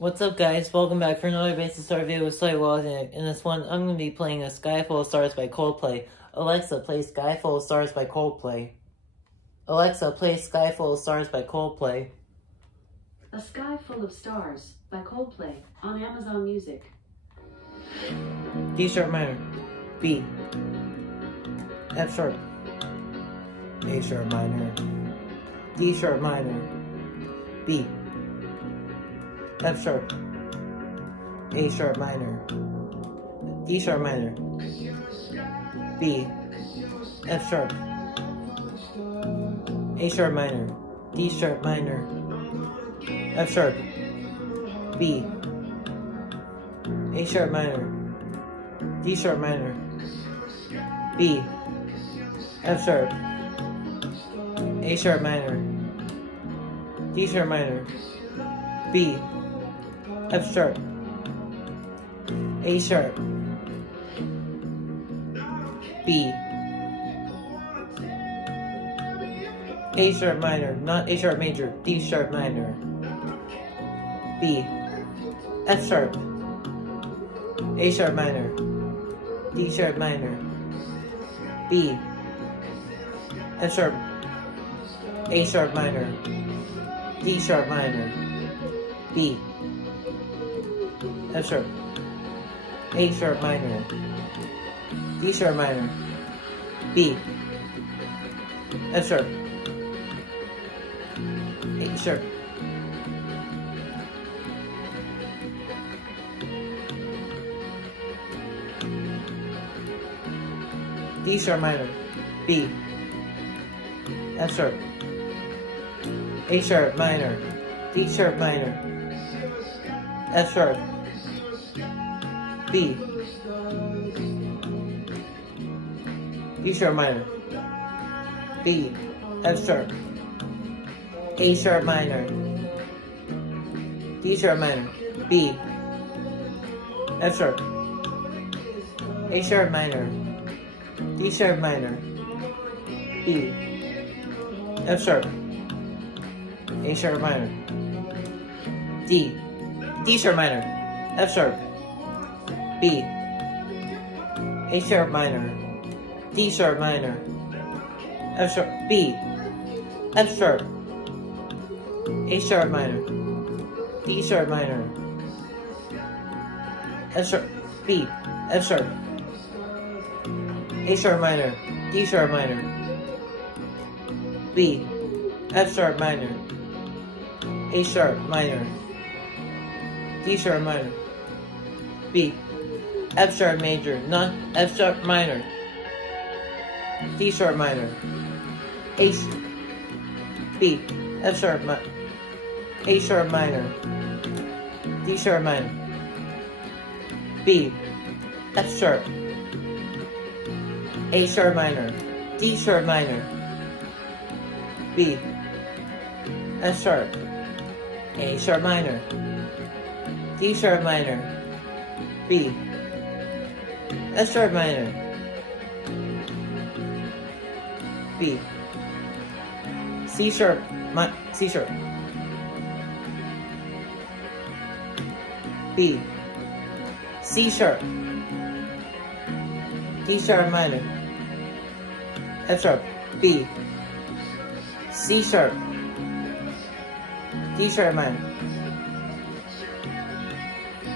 What's up, guys? Welcome back for another Basic Star video with Soy Wozniak. In this one, I'm going to be playing A Sky Full of Stars by Coldplay. Alexa, play Sky Full of Stars by Coldplay. Alexa, play Sky Full of Stars by Coldplay. A Sky Full of Stars by Coldplay on Amazon Music. D sharp minor, B, F sharp, A sharp minor, D sharp minor, B, F sharp, A sharp minor, D sharp minor, B, F sharp, A sharp minor, D sharp minor, F sharp, B, A sharp minor, D sharp minor, B, F sharp, A sharp minor, D sharp minor, B, F sharp, A sharp, B, A sharp minor, not A sharp major, D sharp minor, B, F sharp, A sharp minor, D sharp minor, B, F sharp, A sharp minor, D sharp minor, B, F sharp, A sharp minor, D sharp minor, B, F sharp, A sharp, D sharp minor, B, F sharp, A sharp minor, D sharp minor, F sharp, B, D sharp minor, B, F sharp, A sharp minor, D sharp minor, B, F sharp, A sharp minor, D sharp minor, B, F sharp, A sharp minor, D sharp minor, F sharp, B, A sharp minor, D sharp minor, F sharp, B, F sharp, A sharp minor, D sharp minor, F sharp, B, F sharp, A sharp minor, D sharp minor, B, F sharp minor, A sharp minor, D sharp minor, B, F sharp major, not F sharp minor, D sharp minor, A, B, F sharp minor, A sharp minor, D sharp minor, B, F sharp, A sharp minor, D sharp minor, B, F sharp, A sharp minor, D sharp minor, B, F sharp minor, B, C sharp, C sharp, B, C sharp, D sharp minor, F sharp, B, C sharp, D sharp minor,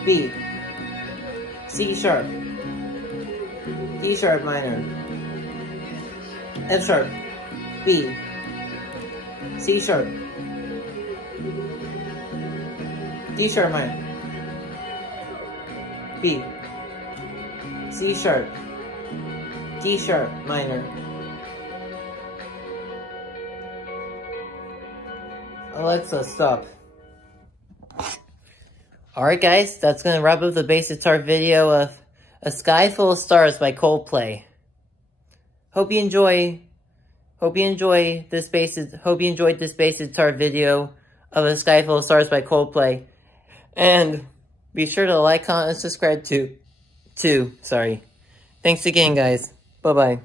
B, C sharp, D sharp minor, F sharp, B, C sharp, D sharp minor, B, C sharp, D sharp minor. Alexa, stop. Alright guys, that's going to wrap up the Basic Star video of A Sky Full of Stars by Coldplay. Hope you enjoyed this Basic Star video of A Sky Full of Stars by Coldplay. And be sure to like, comment, and subscribe too. Thanks again, guys. Bye-bye.